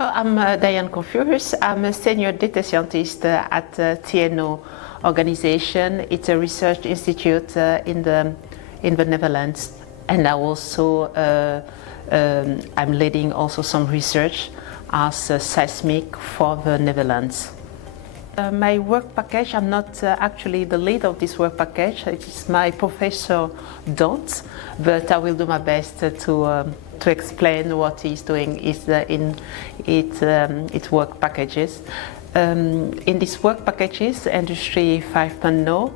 I'm Diane Confurius. I'm a senior data scientist at TNO organization. It's a research institute in the Netherlands, and I also I'm leading also some research as a SEISMEC for the Netherlands. My work package, I'm not actually the lead of this work package. It is my professor Don't, but I will do my best to explain what he's doing in its work packages. In these work packages, Industry 5.0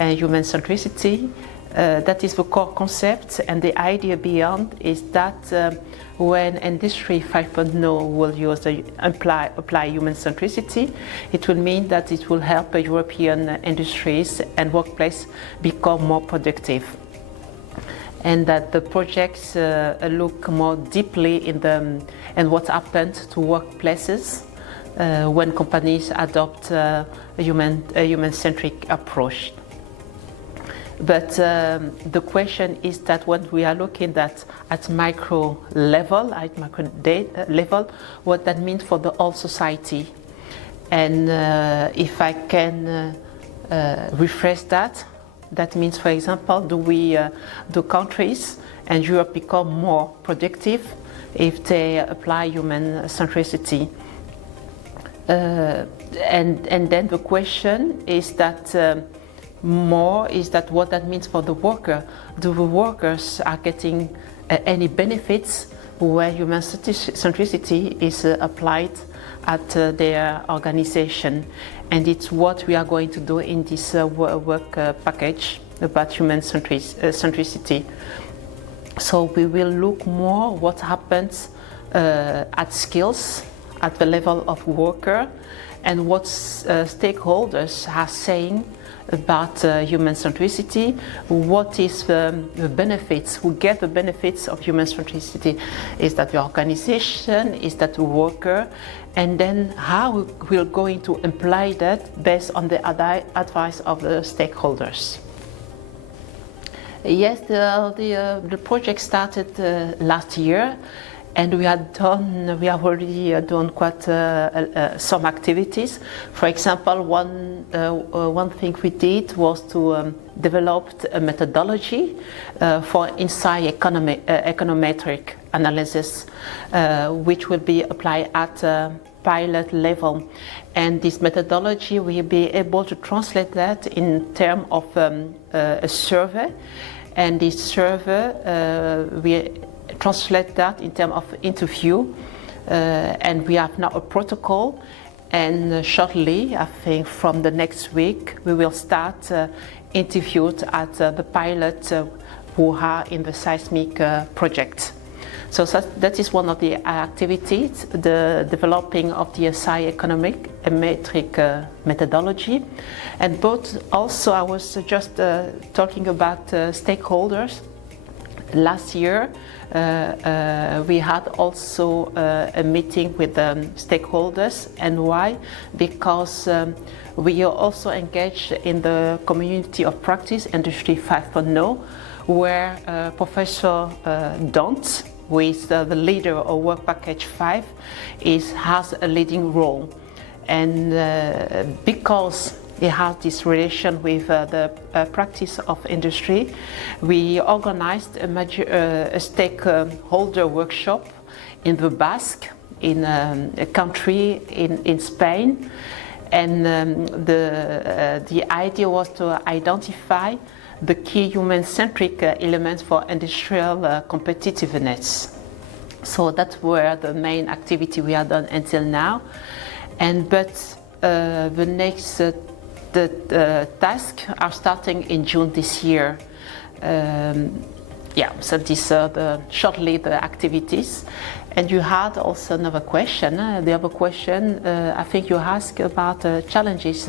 and human centricity, that is the core concept, and the idea beyond is that when Industry 5.0 will apply human centricity, it will mean that it will help European industries and workplace become more productive, and that the projects look more deeply in what happened to workplaces when companies adopt a human-centric approach. But the question is that when we are looking at micro level, at macro level, what that means for the whole society. And if I can rephrase that, that means, for example, do countries and Europe become more productive if they apply human centricity? And then the question is that what that means for the worker. Do the workers are getting any benefits where human centricity is applied at their organization? And it's what we are going to do in this work package about human centricity. So we will look more what happens at skills at the level of worker, and what stakeholders are saying about human centricity. What is the benefits? Who get the benefits of human centricity? Is that the organization? Is that the worker? And then how we're going to apply that based on the advice of the stakeholders. Yes, the project started last year, and we have already done quite some activities. For example, one thing we did was to develop a methodology for insight econometric analysis, which will be applied at pilot level. And this methodology will be able to translate that in terms of a survey, and this survey we translate that in terms of interview, and we have now a protocol, and shortly, I think from the next week, we will start interviewed at the pilot who are in the SEISMEC project. So that is one of the activities, the developing of the SI econometric methodology. And both also, I was just talking about stakeholders. Last year, we had also a meeting with stakeholders. And why? Because we are also engaged in the community of practice, Industry 5.0, where Professor Don't, who is the leader of Work Package 5, has a leading role. And because he has this relation with the practice of industry, we organized a stakeholder workshop in the Basque, in a country in Spain. And the idea was to identify the key human-centric elements for industrial competitiveness. So that's where the main activity we have done until now. But the next tasks are starting in June this year. So these are shortly the activities. And you had also another question. The other question, I think you asked about challenges.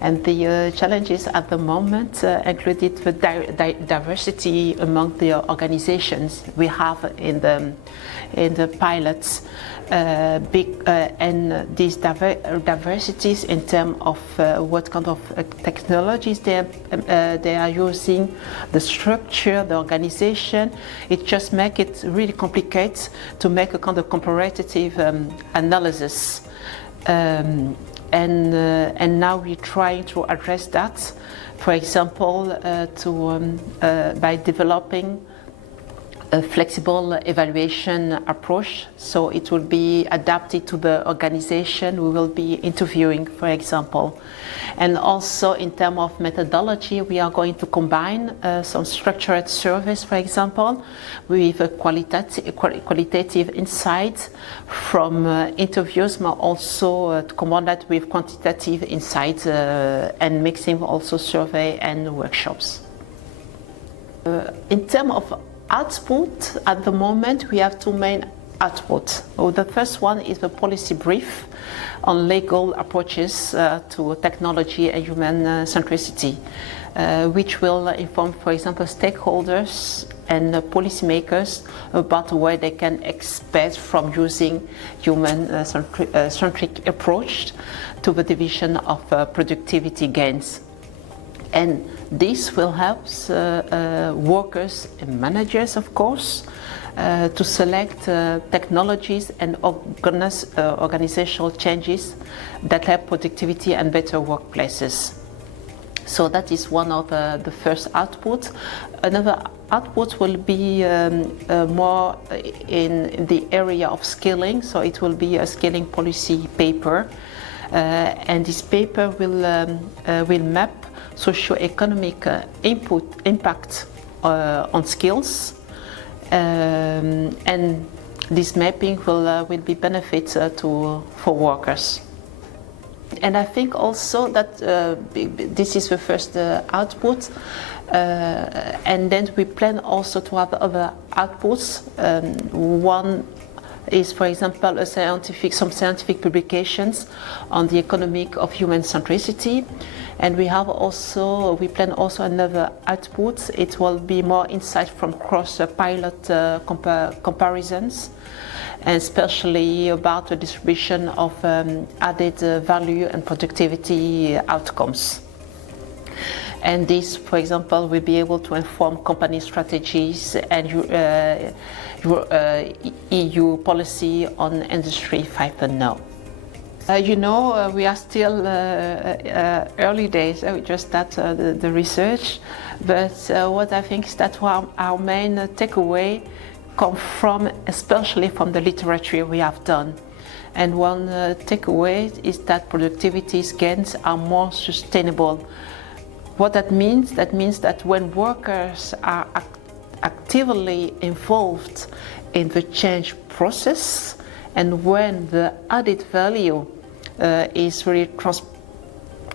And the challenges at the moment included the diversity among the organizations we have in the pilots, and these diversities in terms of what kind of technologies they are using, the structure, the organization. It just makes it really complicated to make a kind of comparative analysis. And now we're trying to address that, for example, by developing a flexible evaluation approach, so it will be adapted to the organization we will be interviewing, for example. And also in terms of methodology, we are going to combine some structured surveys, for example, with a qualitative insight from interviews, but also to combine that with quantitative insights and mixing also survey and workshops. In terms of output, at the moment we have two main outputs. The first one is the policy brief on legal approaches to technology and human centricity, which will inform, for example, stakeholders and policymakers about what they can expect from using human-centric approach to the division of productivity gains. And this will help workers and managers, of course, to select technologies and organizational changes that help productivity and better workplaces. So that is one of the first outputs. Another output will be more in the area of skilling, so it will be a skilling policy paper. And this paper will map socio-economic impact on skills, and this mapping will be benefit for workers. And I think also that this is the first output, and then we plan also to have other outputs. One is, for example, some scientific publications on the economic of human centricity, and we plan also another output. It will be more insight from cross-pilot comparisons, and especially about the distribution of added value and productivity outcomes. And this, for example, will be able to inform company strategies and EU policy on Industry 5.0. We are still early days. We just started the research, but what I think is that our main takeaway comes from, especially from the literature we have done. And one takeaway is that productivity gains are more sustainable. What that means? That means that when workers are actively involved in the change process, and when the added value is really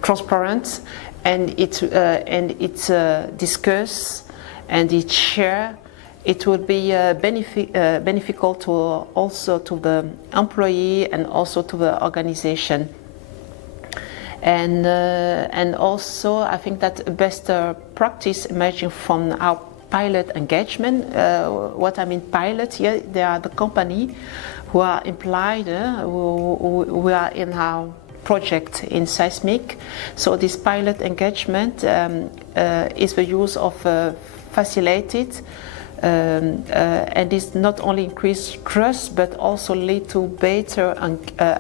transparent, and it's discussed and it's shared, it will be beneficial also to the employee and also to the organization. And also, I think that best practice emerging from our pilot engagement. What I mean pilot here, they are the company who are implied, who are in our project in SEISMEC. So this pilot engagement is the use of facilitated and this not only increase trust but also lead to better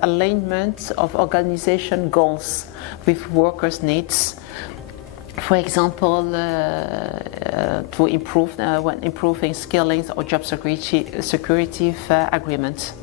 alignment of organization goals with workers' needs. For example, to improve when improving skilling or job security agreements.